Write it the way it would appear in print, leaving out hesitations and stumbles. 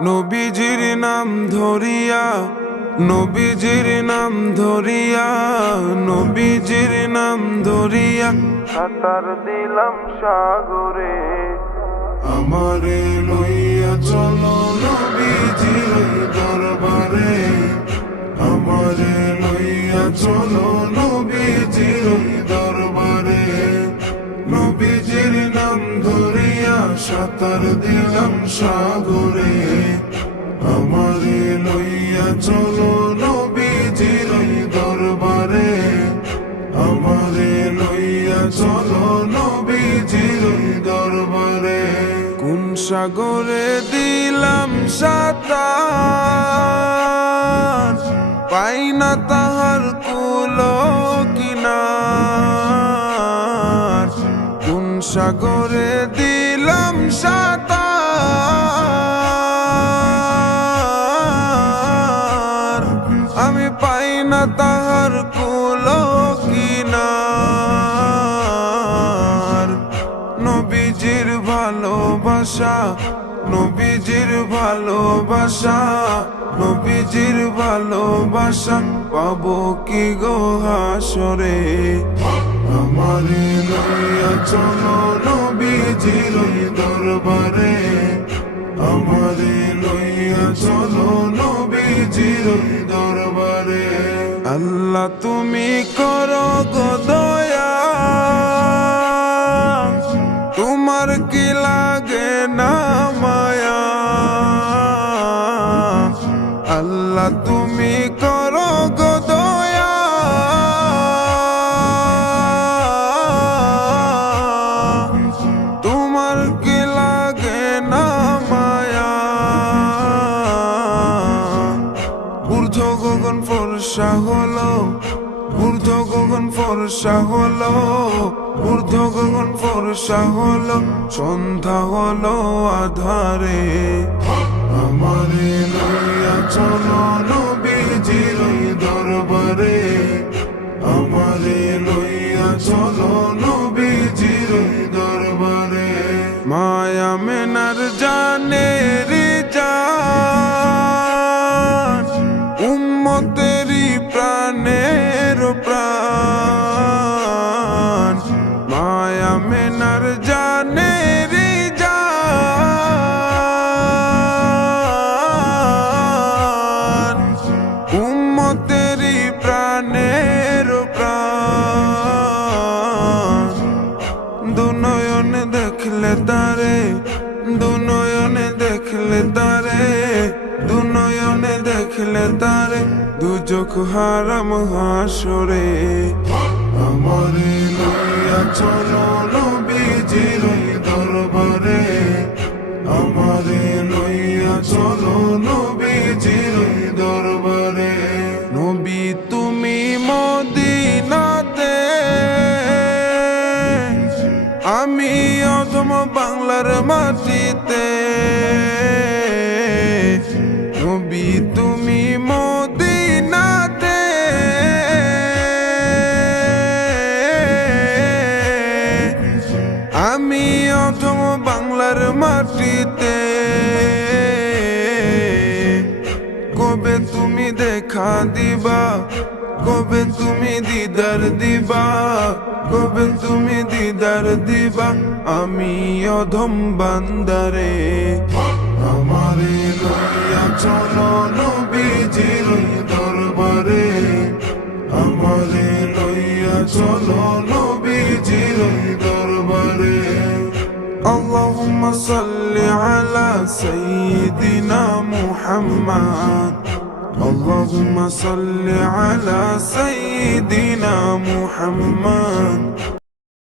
নবীজির নাম ধরিয়া, নবীজির নাম ধরিয়া, নবীজির নাম ধরিয়া সাঁতার দিলাম সাগরে। আমারে লইয়া চলো নবীজির দরবারে, আমারে লইয়া চলো নবীজির দরবারে। নবীজির নাম ধরিয়া সাঁতার দিলাম সাগরে। আমারে লইয়া চলো নবীজির দরবারে, আমারে লইয়া চলো নবীজির দরবারে। কোন সাগরে দিলাম সাঁতার, পাই না তাহার কুল কিনার। কোন সাগরে দিলাম সাঁতার, আমি পাই না তাহার কুল কিনার। নবীজির ভালোবাসা, নবীজির ভালোবাসা, নবীজির ভালোবাসা পাবো কি গো হাসরে। আমারে লইয়া চলো নবীজির দরবারে, আমারে লইয়া চলো নবীজির দরবারে। আল্লাহ তুমি করো গো দয়া, তোমার কি লাগে না মায়া। আল্লাহ তুমি করো গো দয়া, তোমার কি লাগে না মায়া। ঊর্ধ্ব গগন ফর্সা হলো, ঊর্ধ্ব গগন ফর্সা হলো, ঊর্ধ্ব গগন ফর্সা হলো, সন্ধ্যা হলো আধারে। আমারে লইয়া চলো নবীজির দরবারে, আমারে লইয়া চলো নবীজির দরবারে। মায়া মেনার জানের জান, উম্মতেরি প্রাণের প্রাণ। মায়া মেনার জানের জান, উম্মতেরি প্রাণের প্রাণ। দুনয়নে দেখলে তারে, দুনয়নে দেখলে তারে, দুনয়নে দেখলে তারে, দুজখ হারাম হাসরে। আমারে লইয়া চলো নবীজির দরবারে, আমারে লইয়া চলো নবীজির দরবারে। নবী তুমি মদিনাতে, আমি অধম বাংলার মাটিতে। নবী তুমি মদিনাতে, আমি অধম বাংলার মাটিতে। কবে তুমি দেখা দিবা, কবে তুমি দিদার দিবা, কবে তুমি দিদার দিবা, আমি অধম বান্দারে। আমারে লইয়া চলো নবীজির দরবারে, আমারে লইয়া চলো নবীজির দরবারে। اللهم صل على سيدنا محمد، اللهم صل على سيدنا محمد।